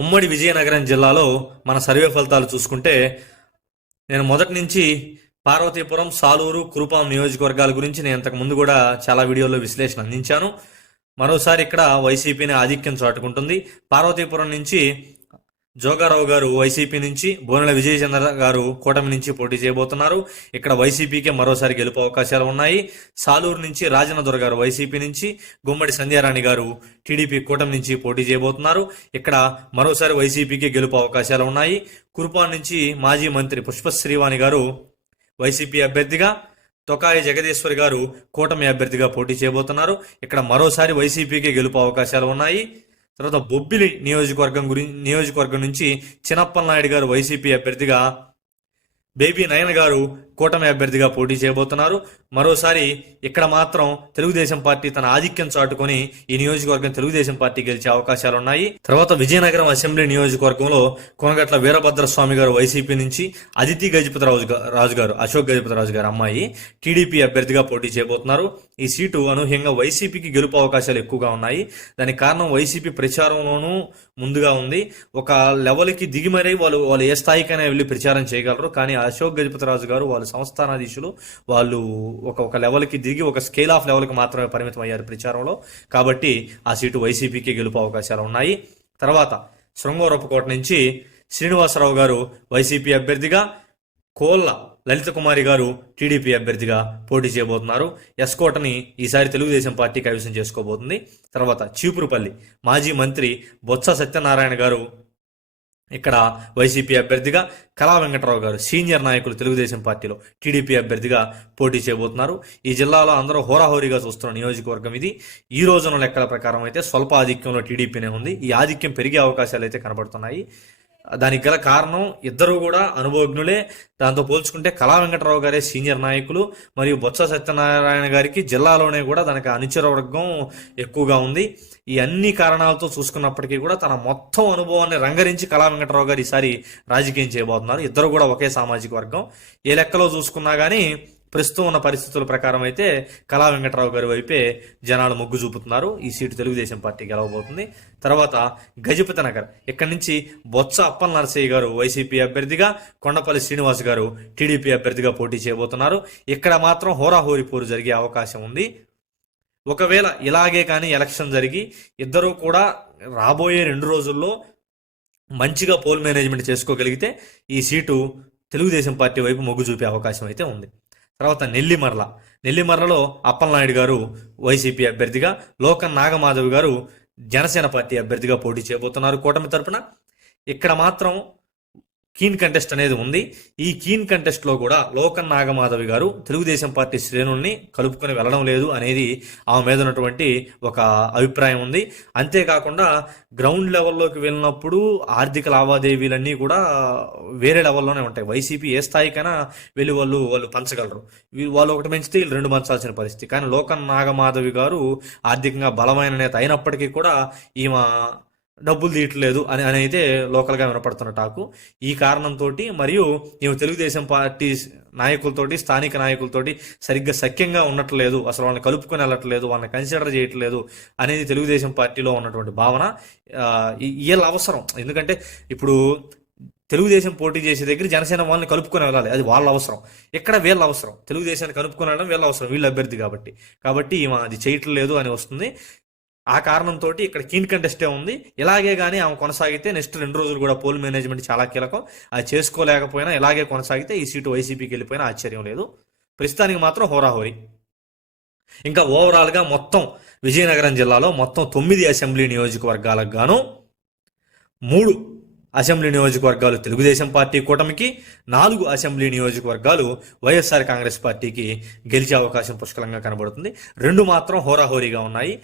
ఉమ్మడి విజయనగరం జిల్లాలో మన సర్వే ఫలితాలు చూసుకుంటే నేను మొదటి నుంచి పార్వతీపురం, సాలూరు, కురుపాం నియోజకవర్గాల గురించి నేను ఇంతకు ముందు కూడా చాలా వీడియోల్లో విశ్లేషణ అందించాను. మరోసారి ఇక్కడ వైసీపీని ఆధిక్యం చాటుకుంటుంది. పార్వతీపురం నుంచి జోగారావు గారు వైసీపీ నుంచి, బోనెల విజయచంద్ర గారు కూటమి నుంచి పోటీ చేయబోతున్నారు. ఇక్కడ వైసీపీకే మరోసారి గెలుపు అవకాశాలు ఉన్నాయి. సాలూరు నుంచి రాజనదుర గారు వైసీపీ నుంచి, గుమ్మడి సంధ్యారాణి గారు టీడీపీ కూటమి నుంచి పోటీ చేయబోతున్నారు. ఇక్కడ మరోసారి వైసీపీకే గెలుపు అవకాశాలు ఉన్నాయి. కురుపాన్ నుంచి మాజీ మంత్రి పుష్పశ్రీవాణి గారు వైసీపీ అభ్యర్థిగా, తొకాయి జగదీశ్వరి గారు కూటమి అభ్యర్థిగా పోటీ చేయబోతున్నారు. ఇక్కడ మరోసారి వైసీపీకే గెలుపు అవకాశాలు ఉన్నాయి. తర్వాత బొబ్బిలి నియోజకవర్గం నుంచి చినప్పల్ నాయుడు గారు వైసీపీ అభ్యర్థిగా, బేబీ నయన్ గారు కూటమి అభ్యర్థిగా పోటీ చేయబోతున్నారు. మరోసారి ఇక్కడ మాత్రం తెలుగుదేశం పార్టీ తన ఆధిక్యం చాటుకొని ఈ నియోజకవర్గం తెలుగుదేశం పార్టీ గెలిచే అవకాశాలు ఉన్నాయి. తర్వాత విజయనగరం అసెంబ్లీ నియోజకవర్గంలో కొనగట్ల వీరభద్రస్వామి గారు వైసీపీ నుంచి, అదితి రాజు గారు, అశోక్ గజపతిరాజు గారు అమ్మాయి టీడీపీ అభ్యర్థిగా పోటీ చేయబోతున్నారు. ఈ సీటు అనూహ్యంగా వైసీపీకి గెలుపు అవకాశాలు ఎక్కువగా ఉన్నాయి. దానికి కారణం వైసీపీ ప్రచారంలోనూ ముందుగా ఉంది. ఒక లెవెల్కి దిగి మరీ వాళ్ళు ఏ స్థాయికైనా వెళ్ళి ప్రచారం చేయగలరు. కానీ అశోక్ గజపతిరాజు గారు వాళ్ళు సంస్థానాధీశులు, వాళ్ళు ఒక లెవెల్కి దిగి ఒక స్కేల్ ఆఫ్ లెవెల్కి మాత్రమే పరిమితం అయ్యారు ప్రచారంలో. కాబట్టి ఆ సీటు వైసీపీకి గెలుపు అవకాశాలు ఉన్నాయి. తర్వాత శృంగవరపుకోట నుంచి శ్రీనివాసరావు గారు వైసీపీ అభ్యర్థిగా, కోళ్ళ లలిత కుమారి గారు టీడీపీ అభ్యర్థిగా పోటీ చేయబోతున్నారు. ఎస్కోటని ఈసారి తెలుగుదేశం పార్టీ కైవసం చేసుకోబోతుంది. తర్వాత చీపురుపల్లి మాజీ మంత్రి బొత్స సత్యనారాయణ గారు ఇక్కడ వైసీపీ అభ్యర్థిగా, కళా వెంకటరావు గారు సీనియర్ నాయకులు తెలుగుదేశం పార్టీలో టీడీపీ అభ్యర్థిగా పోటీ చేయబోతున్నారు. ఈ జిల్లాలో అందరూ హోరాహోరీగా చూస్తున్న నియోజకవర్గం ఇది. ఈ రోజున లెక్కల ప్రకారం అయితే స్వల్ప ఆధిక్యంలో టీడీపీనే ఉంది. ఈ ఆధిక్యం పెరిగే అవకాశాలు అయితే కనబడుతున్నాయి. దానికి గల కారణం ఇద్దరు కూడా అనుభవజ్ఞులే. దాంతో పోల్చుకుంటే కళా వెంకటరావు గారే సీనియర్ నాయకులు, మరియు బొత్స సత్యనారాయణ గారికి జిల్లాలోనే కూడా దానికి అనుచర వర్గం ఎక్కువగా ఉంది. ఈ అన్ని కారణాలతో చూసుకున్నప్పటికీ కూడా తన మొత్తం అనుభవాన్ని రంగరించి కళా వెంకటరావు గారు ఈసారి రాజకీయం చేయబోతున్నారు. ఇద్దరు కూడా ఒకే సామాజిక వర్గం. ఏ లెక్కలో చూసుకున్నా కానీ ప్రస్తుతం ఉన్న పరిస్థితుల ప్రకారం అయితే కళా వెంకటరావు గారి వైపే జనాలు మొగ్గు చూపుతున్నారు. ఈ సీటు తెలుగుదేశం పార్టీ గెలవబోతుంది. తర్వాత గజపతి నగర్, ఇక్కడి నుంచి బొత్స అప్పల్ నరసయ్య గారు వైసీపీ అభ్యర్థిగా, కొండపల్లి శ్రీనివాస్ గారు టీడీపీ అభ్యర్థిగా పోటీ చేయబోతున్నారు. ఇక్కడ మాత్రం హోరాహోరీ పోరు జరిగే అవకాశం ఉంది. ఒకవేళ ఇలాగే కానీ ఎలక్షన్ జరిగి ఇద్దరూ కూడా రాబోయే 2 రోజుల్లో మంచిగా పోల్ మేనేజ్మెంట్ చేసుకోగలిగితే ఈ సీటు తెలుగుదేశం పార్టీ వైపు మొగ్గు చూపే అవకాశం అయితే ఉంది. తర్వాత నెల్లిమర్లలో అప్పలనాయుడు గారు వైసీపీ అభ్యర్థిగా, లోకన్ నాగమాధవ్ గారు జనసేన పార్టీ అభ్యర్థిగా పోటీ చేయబోతున్నారు కూటమి తరపున. ఇక్కడ మాత్రం కీన్ కంటెస్ట్ అనేది ఉంది. ఈ కీన్ కంటెస్ట్లో కూడా లోకన్ నాగమాధవి గారు తెలుగుదేశం పార్టీ శ్రేణుల్ని కలుపుకొని వెళ్ళడం లేదు అనేది ఆమె మీద ఉన్నటువంటి ఒక అభిప్రాయం ఉంది. అంతేకాకుండా గ్రౌండ్ లెవెల్లోకి వెళ్ళినప్పుడు ఆర్థిక లావాదేవీలన్నీ కూడా వేరే లెవెల్లోనే ఉంటాయి. వైసీపీ ఏ స్థాయికైనా వెళ్ళి వాళ్ళు పంచగలరు. వాళ్ళు ఒకటి పెంచితే వీళ్ళు 2 పంచాల్సిన పరిస్థితి. కానీ లోకన్ నాగమాధవి గారు ఆర్థికంగా బలమైన నేత అయినప్పటికీ కూడా ఈమె డబ్బులు తీయట్లేదు అని అయితే లోకల్గా వినపడుతున్న టాకు. ఈ కారణంతో మరియు ఈమె తెలుగుదేశం పార్టీ నాయకులతోటి, స్థానిక నాయకులతోటి సరిగ్గా సఖ్యంగా ఉండట్లేదు, అసలు వాళ్ళని కలుపుకొని వెళ్ళట్లేదు, వాళ్ళని కన్సిడర్ చేయట్లేదు అనేది తెలుగుదేశం పార్టీలో ఉన్నటువంటి భావన. వీళ్ళ అవసరం. ఎందుకంటే ఇప్పుడు తెలుగుదేశం పోటీ చేసే దగ్గర జనసేన వాళ్ళని కలుపుకొని వెళ్ళాలి, అది వాళ్ళ అవసరం. ఇక్కడ వీళ్ళ అవసరం, తెలుగుదేశాన్ని కలుపుకొని వెళ్ళడం వీళ్ళ అవసరం, వీళ్ళ అభ్యర్థి కాబట్టి ఈమె అది చేయట్లేదు అని వస్తుంది. ఆ కారణంతో ఇక్కడ కీన్ కంటెస్టే ఉంది. ఇలాగే కానీ ఆమె కొనసాగితే నెక్స్ట్ 2 రోజులు కూడా పోల్ మేనేజ్మెంట్ చాలా కీలకం. అది చేసుకోలేకపోయినా ఇలాగే కొనసాగితే ఈ సీటు వైసీపీకి వెళ్ళిపోయినా ఆశ్చర్యం లేదు. ప్రస్తుతానికి మాత్రం హోరాహోరీ. ఇంకా ఓవరాల్గా మొత్తం విజయనగరం జిల్లాలో మొత్తం 9 అసెంబ్లీ నియోజకవర్గాలకు గాను 3 అసెంబ్లీ నియోజకవర్గాలు తెలుగుదేశం పార్టీ కూటమికి, 4 అసెంబ్లీ నియోజకవర్గాలు వైఎస్ఆర్ కాంగ్రెస్ పార్టీకి గెలిచే అవకాశం పుష్కలంగా కనబడుతుంది. 2 మాత్రం హోరాహోరీగా ఉన్నాయి.